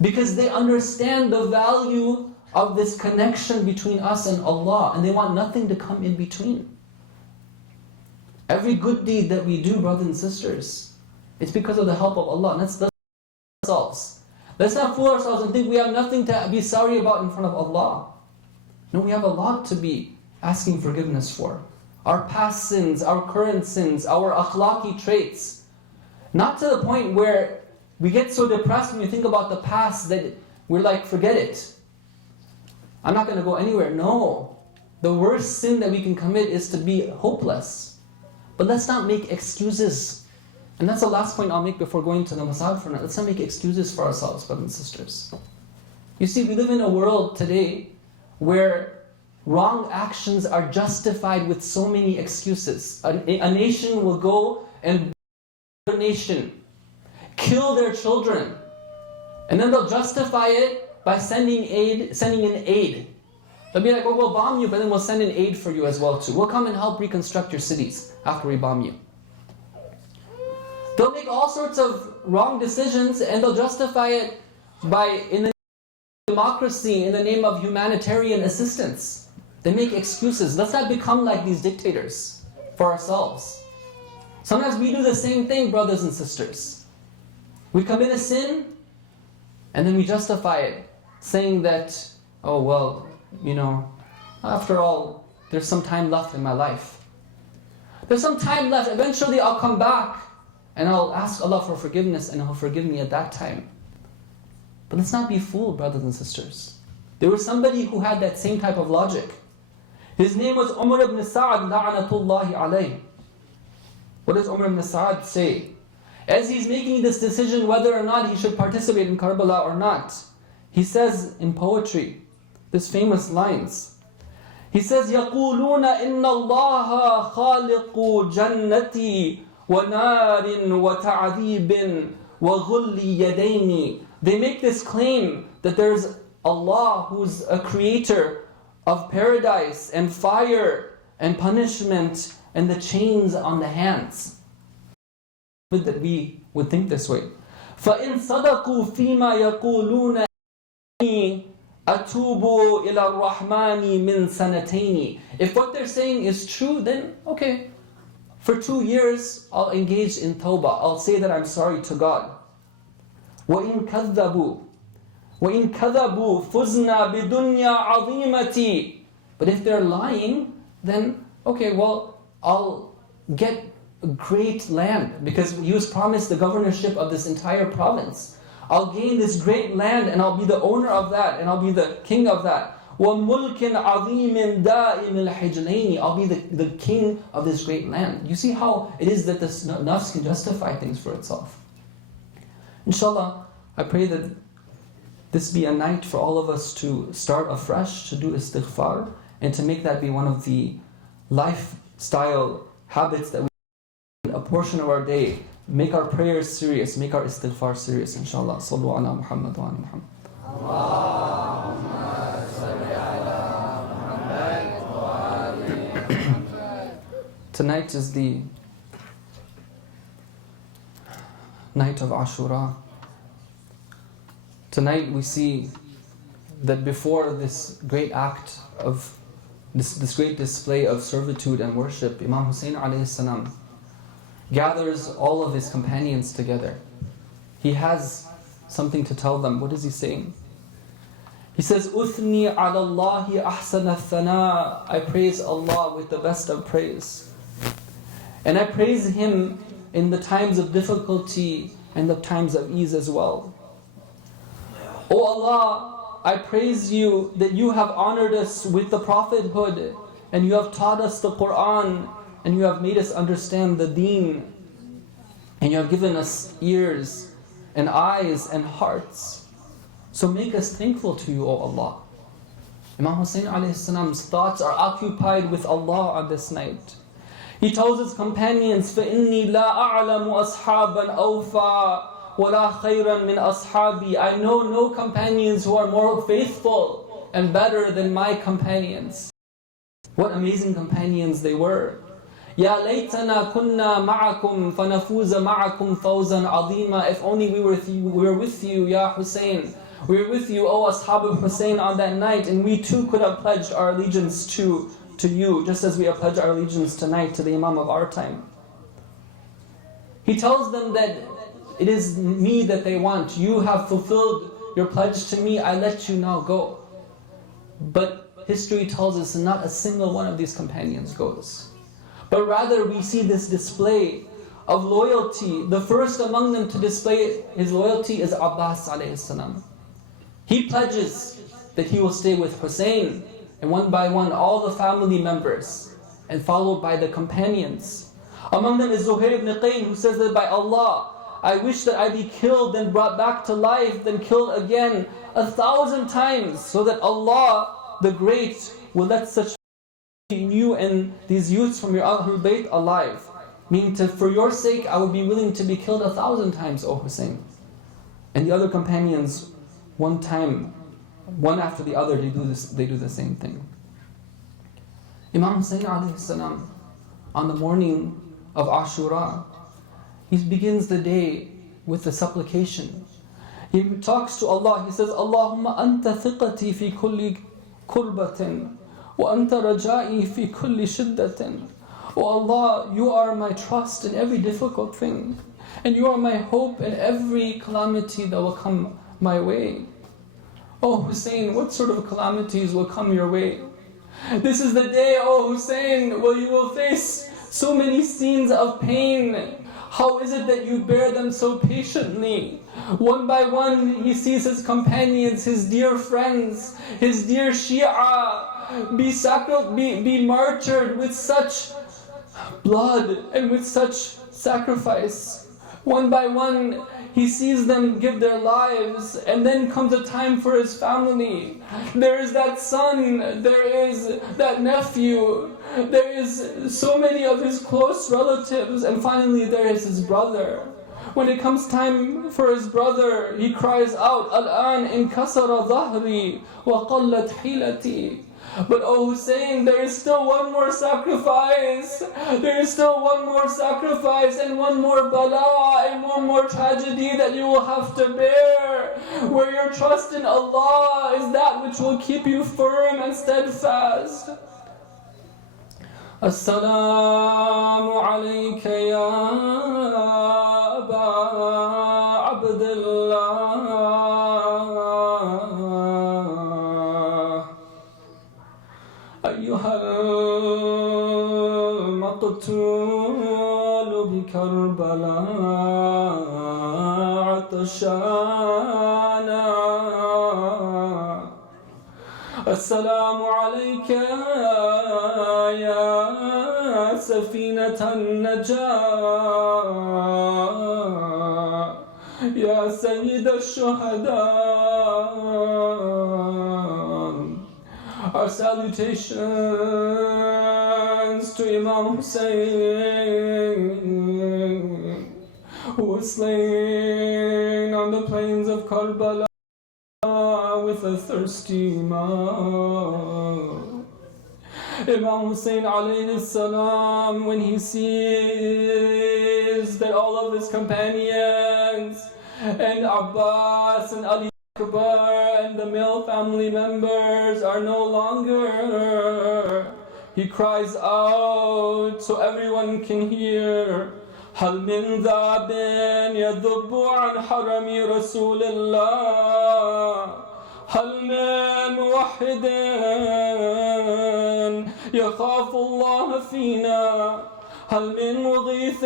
Because they understand the value of this connection between us and Allah, and they want nothing to come in between. Every good deed that we do, brothers and sisters, it's because of the help of Allah. Let's not fool ourselves and think we have nothing to be sorry about in front of Allah. No, we have a lot to be asking forgiveness for. Our past sins, our current sins, our akhlaqi traits. Not to the point where we get so depressed when we think about the past that we're like, forget it. I'm not going to go anywhere. No. The worst sin that we can commit is to be hopeless. But let's not make excuses. And that's the last point I'll make before going to the masajid for now. Let's not make excuses for ourselves, brothers and sisters. You see, we live in a world today where wrong actions are justified with so many excuses. A nation will go and a nation, kill their children, and then they'll justify it by sending in aid. They'll be like, oh, we'll bomb you, but then we'll send in aid for you as well too. We'll come and help reconstruct your cities after we bomb you. They'll make all sorts of wrong decisions and they'll justify it in the name of democracy, in the name of humanitarian assistance. They make excuses. Let's not become like these dictators for ourselves. Sometimes we do the same thing, brothers and sisters. We commit a sin and then we justify it, saying that, oh well, after all, there's some time left in my life. There's some time left. Eventually I'll come back and I'll ask Allah for forgiveness and He'll forgive me at that time. But let's not be fooled, brothers and sisters. There was somebody who had that same type of logic. His name was Umar ibn Sa'ad, la'anatullahi alayh. What does Umar ibn Sa'ad say? As he's making this decision whether or not he should participate in Karbala or not, he says in poetry, this famous lines. He says, يَقُولُونَ إِنَّ اللَّهَ خَالِقُ جَنَّتِي وَنَارٍ وَتَعْذِيبٍ وَغُلِّ يَدَيْنِ. They make this claim that there's Allah who's a creator of paradise and fire and punishment and the chains on the hands. That we would think this way. فَإِن صَدَقُوا فِيمَا يَقُولُونَ أَتُوبُ إِلَى الرَّحْمَنِ مِنْ سَنَتَيْنِ. If what they're saying is true, then okay. For 2 years, I'll engage in tawbah. I'll say that I'm sorry to God. وَإِن كَذَّبُوا فُزْنَا بِدُنْيَا عَظِيمَةِ. But if they're lying, then okay, well, I'll get a great land because he was promised the governorship of this entire province. I'll gain this great land and I'll be the owner of that and I'll be the king of that. وَمُلْكٍ عَظِيمٍ دَائِمِ الْحِجْلَيْنِ. I'll be the king of this great land. You see how it is that this nafs can justify things for itself. Inshallah, I pray that this be a night for all of us to start afresh, to do istighfar, and to make that be one of the lifestyle habits that we a portion of our day. Make our prayers serious, make our istighfar serious, inshallah. Sallu ala Muhammad wa ala Muhammad. Allahumma salli ala Muhammad wa ala Muhammad. Tonight is the night of Ashura. Tonight we see that before this great act of this great display of servitude and worship, Imam Hussein alayhi salam gathers all of his companions together. He has something to tell them. What is he saying? He says, "Uthni ala Allahi ahsan al-thana." I praise Allah with the best of praise. And I praise Him in the times of difficulty and the times of ease as well. O Allah, I praise You that You have honored us with the prophethood and You have taught us the Quran and You have made us understand the deen and You have given us ears and eyes and hearts. So make us thankful to You, O Allah. Imam Hussein alayhi salam's thoughts are occupied with Allah on this night. He tells his companions, فَإِنِّي لَا أَعْلَمُ أَصْحَابًا أَوْفَى وَلَا خَيْرًا مِنْ أَصْحَابِي. I know no companions who are more faithful and better than my companions. What amazing companions they were. يَا لَيْتَنَا كُنَّا مَعَكُمْ فَنَفُوزَ مَعَكُمْ فَوْزًا عَظِيمًا. If only we were with you, Ya Hussein. We were with you, O Ashab of Hussein, on that night, and we too could have pledged our allegiance to you, just as we have pledged our allegiance tonight to the Imam of our time. He tells them that it is me that they want. You have fulfilled your pledge to me, I let you now go. But history tells us not a single one of these companions goes. But rather we see this display of loyalty. The first among them to display his loyalty is Abbas alayhi salam. He pledges that he will stay with Hussein, and one by one all the family members, and followed by the companions. Among them is Zuhair ibn Qayn, who says that by Allah, I wish that I be killed, then brought back to life, then killed again 1,000 times, so that Allah, the Great, will let such you and these youths from your Ahlul Bayt alive. Meaning for your sake, I would be willing to be killed 1,000 times, O Hussein. And the other companions, one time, one after the other, they do the same thing. Imam Hussein alayhi salam, on the morning of Ashura, he begins the day with a supplication. He talks to Allah, he says, Allahumma anta thiqati fi kulli kurbatin, wa anta raja'i fi kulli shiddatin. Oh Allah, you are my trust in every difficult thing, and you are my hope in every calamity that will come my way. Oh Hussein, what sort of calamities will come your way? This is the day, oh Hussein, where you will face so many scenes of pain. How is it that you bear them so patiently? One by one, he sees his companions, his dear friends, his dear Shia be martyred with such blood and with such sacrifice. One by one, he sees them give their lives, and then comes a time for his family. There is that son, there is that nephew, there is so many of his close relatives, and finally there is his brother. When it comes time for his brother, he cries out, Al-an inkasara dhahri wa qallat hilati. But oh Hussein, there is still one more sacrifice. There is still one more sacrifice and one more bala and one more tragedy that you will have to bear. Where your trust in Allah is that which will keep you firm and steadfast. As-salamu alayka ya Aba Abdullah. أيها المقتول بكربلاء عطشانا السلام عليك يا سفينة النجاة يا سيد الشهداء. Our salutations to Imam Hussein, who was slain on the plains of Karbala with a thirsty mouth. Imam Hussein alayhi salam, when he sees that all of his companions and Abbas and Ali Akbar and the male family members are no longer, he cries out so everyone can hear, هل من ذاب يذب عن حرم رسول الله هل من موحد يخاف الله فينا هل من مغيث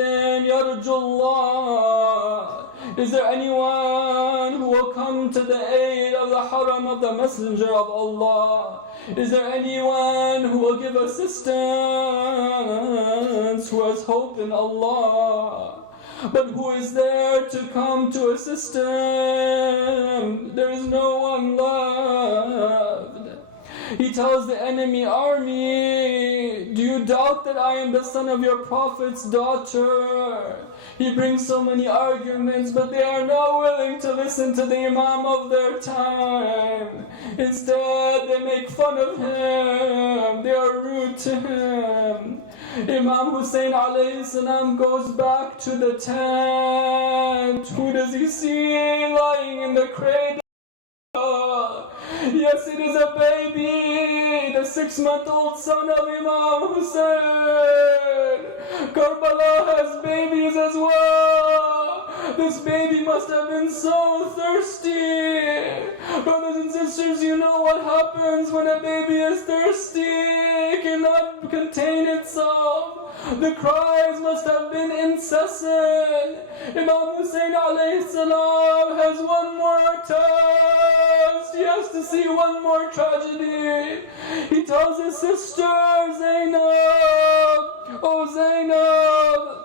يرجو الله. Is there anyone who will come to the aid of the haram of the Messenger of Allah? Is there anyone who will give assistance, who has hope in Allah? But who is there to come to assist him? There is no one left. He tells the enemy army, do you doubt that I am the son of your prophet's daughter? He brings so many arguments, but they are not willing to listen to the Imam of their time. Instead, they make fun of him. They are rude to him. Imam Hussein alayhi salam goes back to the tent. Who does he see lying in the cradle? Yes, it is a baby, the 6-month-old son of Imam Hussein. Karbala has babies as well. This baby must have been so thirsty. Brothers and sisters, you know what happens when a baby is thirsty. It cannot contain itself. The cries must have been incessant. Imam Hussein alayhi salam has one more test. He has to see one more tragedy. He tells his sister Zainab, oh Zainab,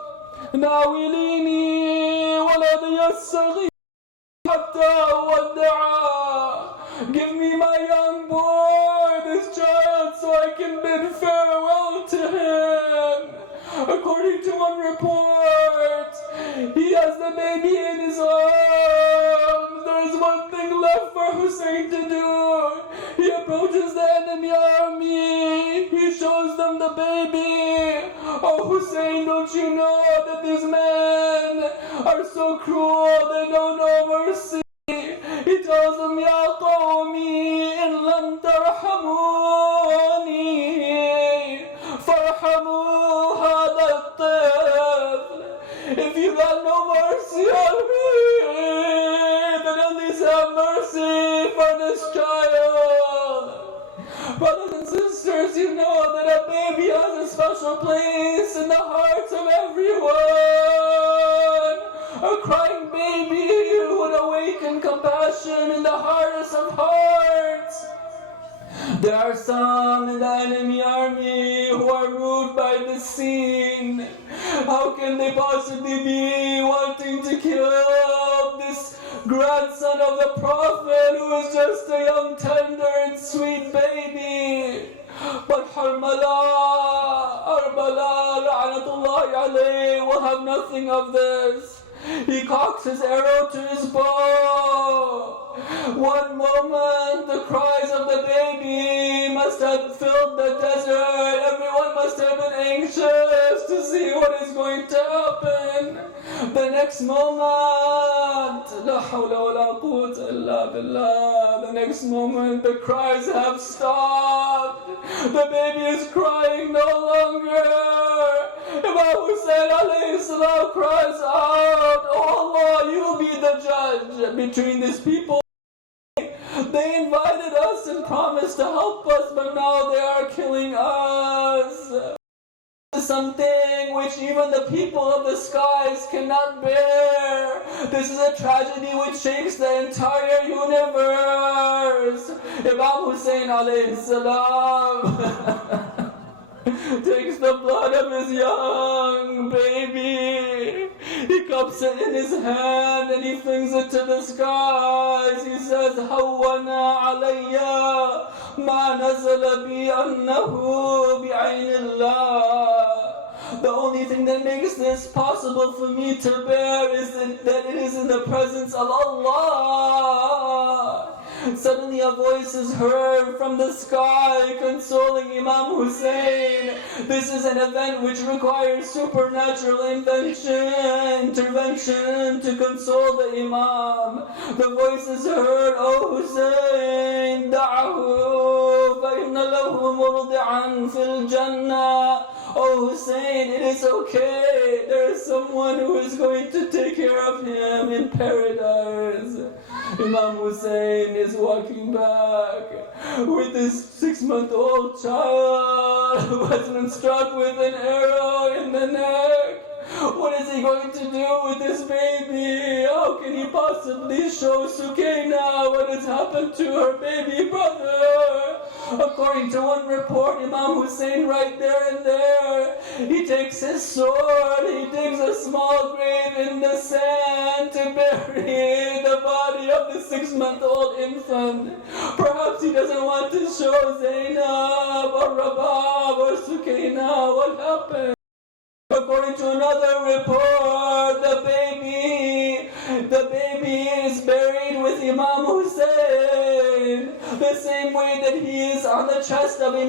ناوليني ولدي الصغير حتى أودعه. Give me my young boy, this child, so I According to one report, he has the baby in his arms. There's one thing left for Hussein to do. He approaches the enemy army. He shows them the baby. Oh Hussein, don't you know that these men are so cruel, they don't know mercy. He tells them, Ya qawmi, in lam tarhamuni, farhamu hada al-tifl. If you got no mercy on me, then at least have mercy for this child. Brothers and sisters, you know that a baby has a special place in the hearts of everyone. A crying baby would awaken compassion in the hardest of hearts. There are some in the enemy army who are moved by this scene. How can they possibly be wanting to kill this grandson of the Prophet who is just a young, tender and sweet baby? But Harmala, la'natullahi alayhi, will have nothing of this. He cocks his arrow to his bow. One moment, the cries of the baby must have filled the desert. Everyone must have been anxious to see what is going to happen. The next moment, la hawla wa la quwwata illa billah. The next moment, the cries have stopped. The baby is crying no longer. Imam Hussein alayhi salam cries out, Oh Allah, you be the judge between these people. They invited us and promised to help us, but now they are killing us. This is something which even the people of the skies cannot bear. This is a tragedy which shakes the entire universe. Imam Hussein alayhi salam takes the blood of his young baby. He cups it in his hand and he flings it to the skies. He says, Hawwana alayya ma nazala bi annahu bi'aynillah. The only thing that makes this possible for me to bear is that it is in the presence of Allah. Suddenly a voice is heard from the sky consoling Imam Hussein. This is an event which requires supernatural intervention to console the Imam. The voice is heard, O Hussein, da'ahu fa inna lahu murdi'an fil jannah. Oh Hussein, it is okay. There is someone who is going to take care of him in paradise. Imam Hussein is walking back with his 6-month-old child who has been struck with an arrow in the neck. What is he going to do with this baby? How can he possibly show Sukaina what has happened to her baby brother? According to one report, Imam Hussein right there and there, he takes his sword, he digs a small grave in the sand to bury the body of the 6-month-old infant. Perhaps he doesn't want to show Zainab or Rabab or Sukaina what happened. According to another report, the baby is buried with Imam Hussein the same way that he is on the chest of Imam